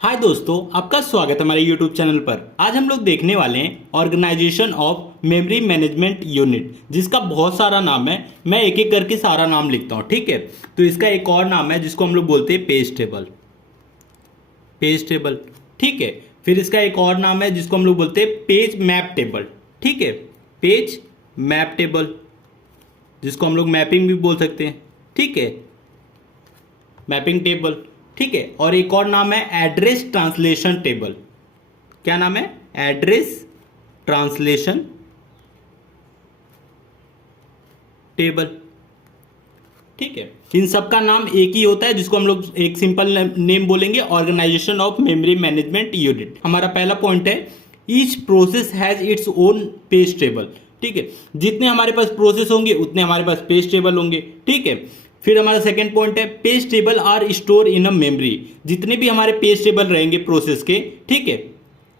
हाय दोस्तों, आपका स्वागत है हमारे YouTube चैनल पर। आज हम लोग देखने वाले हैं organisation of memory management unit, जिसका बहुत सारा नाम है। मैं एक एक करके सारा नाम लिखता हूँ, ठीक है। तो इसका एक और नाम है जिसको हम लोग बोलते हैं पेज टेबल। पेज टेबल, ठीक है। फिर इसका एक और नाम है जिसको हम लोग बोलते हैं पेज मैप टेबल, ठीक है। पेज मैप टेबल, जिसको हम लोग मैपिंग भी बोल सकते हैं, ठीक है। मैपिंग टेबल, ठीक है। और एक और नाम है एड्रेस ट्रांसलेशन टेबल। क्या नाम है? एड्रेस ट्रांसलेशन टेबल, ठीक है। इन सब का नाम एक ही होता है, जिसको हम लोग एक सिंपल नेम बोलेंगे, organisation of memory management unit. हमारा पहला पॉइंट है each process has its own page table, ठीक है। जितने हमारे पास प्रोसेस होंगे उतने हमारे पास पेज टेबल होंगे, ठीक है। फिर हमारा सेकंड पॉइंट है page table are store in a memory. जितने भी हमारे पेज टेबल रहेंगे प्रोसेस के, ठीक है,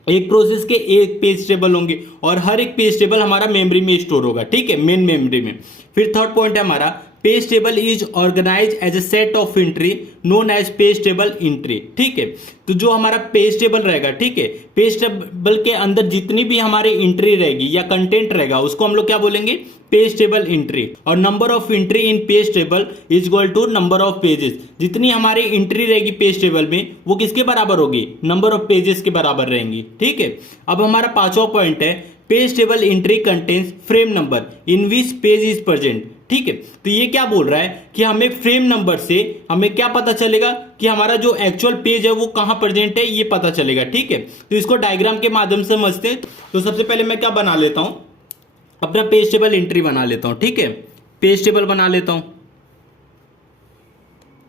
एक प्रोसेस के एक पेज टेबल होंगे और हर एक पेज टेबल हमारा मेमोरी में स्टोर होगा, ठीक है, मेन मेमोरी में। फिर थर्ड पॉइंट है हमारा page table is organise as a set of entry known as page table entry, ठीक है। तो जो हमारा पेज टेबल रहेगा, ठीक है, पेज टेबल के अंदर जितनी भी हमारी एंट्री रहेगी या कंटेंट रहेगा उसको हम लोग क्या बोलेंगे? Page table entry. और number of entry in page table is equal to number of pages. जितनी हमारी एंट्री रहेगी पेज टेबल में वो किसके बराबर होगी? नंबर ऑफ पेजेस के बराबर रहेंगी, ठीक है। अब हमारा पांचवा पॉइंट है page table entry contains frame number in which page is present, ठीक है। तो ये क्या बोल रहा है कि हमें फ्रेम नंबर से हमें क्या पता चलेगा कि हमारा जो एक्चुअल पेज है वो कहां प्रेजेंट है, ये पता चलेगा, ठीक है। तो इसको डायग्राम के माध्यम से समझते हैं। तो सबसे पहले मैं क्या बना लेता हूं, अपना पेज टेबल एंट्री बना लेता हूं, ठीक है। पेज टेबल बना लेता हूं।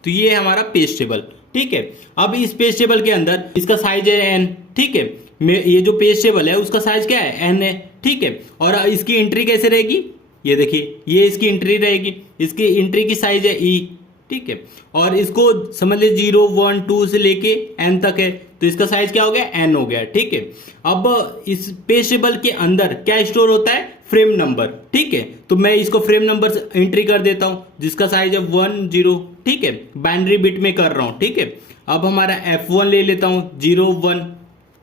तो ये है हमारा पेज टेबल, ठीक है। अब इस पेज टेबल के अंदर इसका साइज है एन, ठीक है। ये जो पेज टेबल है उसका साइज क्या है? एन है, ठीक है। और इसकी एंट्री कैसे रहेगी? ये देखिए, ये इसकी एंट्री रहेगी। इसकी एंट्री की साइज है ई, ठीक है। और इसको समझ लीजिए 0 1 2 से लेके एन तक है, तो इसका साइज क्या हो गया? एन हो गया, ठीक है। अब इस पेज टेबल के अंदर क्या स्टोर होता है? फ्रेम नंबर, ठीक है। तो मैं इसको फ्रेम नंबर से एंट्री कर देता हूं, जिसका साइज है 1 0, ठीक है। बाइनरी बिट में कर रहा हूं, ठीक है। अब हमारा F1 ले लेता हूं 0 1,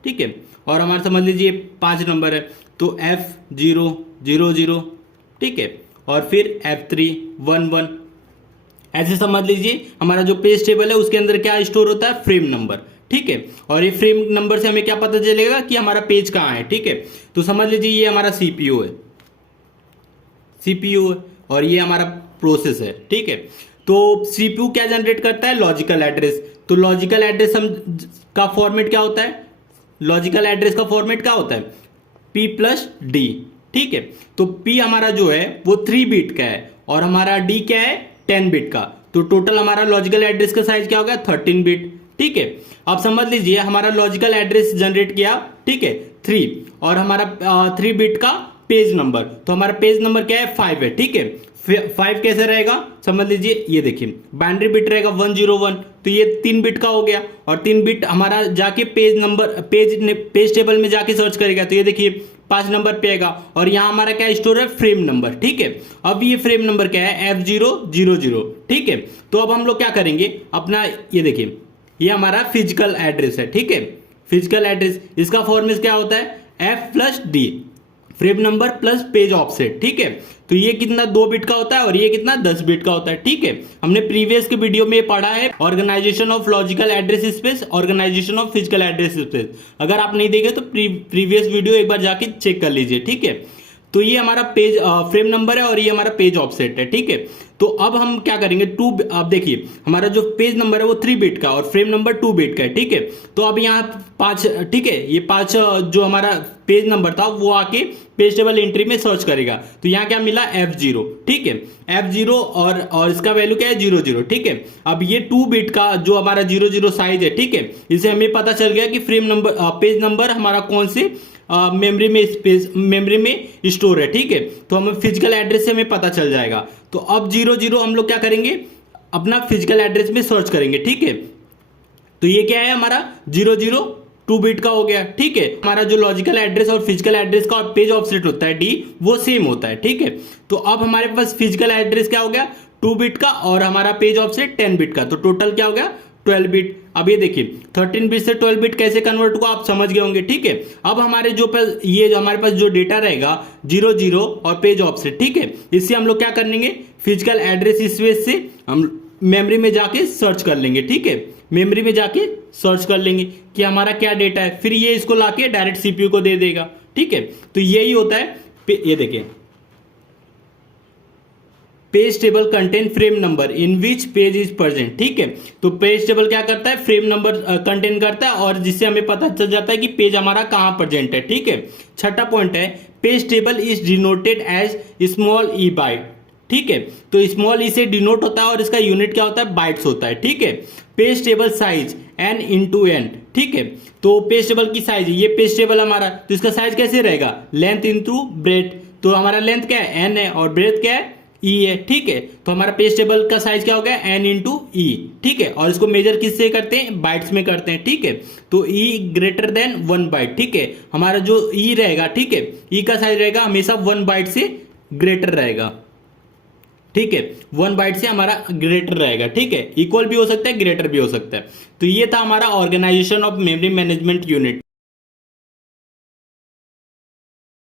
ठीक है। और हमारा समझ लीजिए 5 नंबर है, तो F0 0 0, ठीक है। और फिर F3 1 1। ऐसे समझ लीजिए हमारा जो पेज टेबल है उसके अंदर क्या स्टोर होता है? फ्रेम नंबर, ठीक है। और ये फ्रेम नंबर से हमें क्या पता चलेगा कि हमारा पेज कहाँ है, ठीक है। तो समझ लीजिए ये हमारा सीपीयू है, सीपीयू है, और ये हमारा प्रोसेस है, ठीक है। तो सीपीयू क्या जनरेट करता है? Logical address. तो लॉजिकल एड्रेस का फॉर्मेट क्या होता है? लॉजिकल एड्रेस का फॉर्मेट क्या होता है? P प्लस डी, ठीक है। तो P हमारा जो है वो 3 बिट का है और हमारा D क्या है? 10 बिट का। तो टोटल हमारा लॉजिकल एड्रेस का साइज क्या हो गया? 13 बिट, ठीक है। अब समझ लीजिए हमारा लॉजिकल एड्रेस जनरेट किया, ठीक है, 3, और हमारा 3 बिट का पेज नंबर। तो हमारा पेज नंबर क्या है? 5 है, ठीक है। 5 कैसे रहेगा? समझ लीजिए ये देखिए बाइनरी बिट रहेगा 101, तो ये 3 बिट का हो गया। और 3 बिट हमारा जाके पेज नंबर पेज टेबल में जाके सर्च करेगा, तो ये देखिए 5 नंबर पे आएगा। और यहाँ हमारा क्या स्टोर है? फ्रेम नंबर, ठीक है। अब ये फ्रेम नंबर क्या है? F000, ठीक है। तो अब हम लोग क्या करेंगे, अपना ये देखिए ये हमारा फिजिकल एड्रेस है, ठीक है। फिजिकल एड्रेस, इसका फॉर्मेट क्या होता है? F plus D, frame number plus page offset, ठीक है। तो ये कितना 2 बिट का होता है और ये कितना 10 बिट का होता है, ठीक है। हमने प्रीवियस के वीडियो में पढ़ा है organisation of logical address space, organisation of physical address space. अगर आप नहीं देखे तो प्रीवियस वीडियो एक बार जाके चेक कर लीजिए, ठीक है। तो ये हमारा पेज फ्रेम नंबर है और ये हमारा पेज ऑफसेट है, ठीक है। तो अब हम क्या करेंगे, अब देखिए हमारा जो पेज नंबर है वो 3 बिट का और फ्रेम नंबर 2 बिट का है, ठीक है। तो अब यहाँ 5, ठीक है, ये 5 जो हमारा पेज नंबर था वो आके पेज टेबल एंट्री में सर्च करेगा। तो यहाँ क्या मिला? F0, ठीक है। F0 और इसका वैल्यू क्या है? 0 0, ठीक है। अब ये 2 बिट का जो हमारा 0 0 साइज है, ठीक है, इसे हमें पता चल गया कि फ्रेम नंबर पेज नंबर हमारा कौन से मेमोरी में स्टोर है, ठीक है। तो हमें फिजिकल एड्रेस से हमें पता चल जाएगा। तो अब 0 0 हम लोग क्या करेंगे, अपना फिजिकल एड्रेस में सर्च करेंगे, ठीक है। तो ये क्या है हमारा 0 0 2 बिट का हो गया, ठीक है। हमारा जो लॉजिकल एड्रेस और फिजिकल एड्रेस का पेज ऑफसेट होता है डी, वो सेम होता है, ठीक है। तो अब हमारे पास फिजिकल एड्रेस क्या हो गया? 2 बिट का और हमारा पेज ऑफसेट 10 बिट का। तो टोटल क्या हो गया? 12 बिट। अब ये देखिए 13 बिट से 12 बिट कैसे कन्वर्ट हुआ आप समझ गए होंगे, ठीक है। अब हमारे जो हमारे पास जो डेटा रहेगा 00 और पेज ऑफसेट, ठीक है, इससे हम लोग क्या कर लेंगे, फिजिकल एड्रेस स्पेस से हम मेमोरी में जाके सर्च कर लेंगे, ठीक है, मेमोरी में जाके सर्च कर लेंगे कि हमारा क्या डेटा है, फिर ये इसको लाके डायरेक्ट सीपीयू को दे देगा, ठीक है। तो यही होता है, ये देखिए page table contain frame number in which page is present, ठीक है। तो पेज टेबल क्या करता है, फ्रेम नंबर कंटेन करता है और जिससे हमें पता चल जाता है कि पेज हमारा कहां प्रेजेंट है, ठीक है। छठा पॉइंट है page table is denoted as small E byte, ठीक है। तो स्मॉल ई से डिनोट होता है और इसका यूनिट क्या होता है, बाइट्स होता है, ठीक है। Page table size N into N, ठीक है। तो पेज टेबल की साइज, ये पेज टेबल हमारा, तो इसका साइज कैसे रहेगा, लेंथ इंटू ब्रेथ। तो हमारा लेंथ क्या है, एन है, और ब्रेथ क्या है, ई है, ठीक है। तो हमारा पेज टेबल का साइज क्या हो गया, एन इंटू ई, ठीक है। और इसको मेजर किससे करते हैं, बाइट्स में करते हैं, ठीक है। तो ई ग्रेटर देन 1 बाइट, ठीक है। हमारा जो ई रहेगा, ठीक है, ई का साइज रहेगा हमेशा 1 बाइट से ग्रेटर रहेगा, ठीक है। 1 बाइट से हमारा ग्रेटर रहेगा, ठीक है। इक्वल भी हो सकता है, ग्रेटर भी हो सकता है। तो ये था हमारा organisation of memory management unit.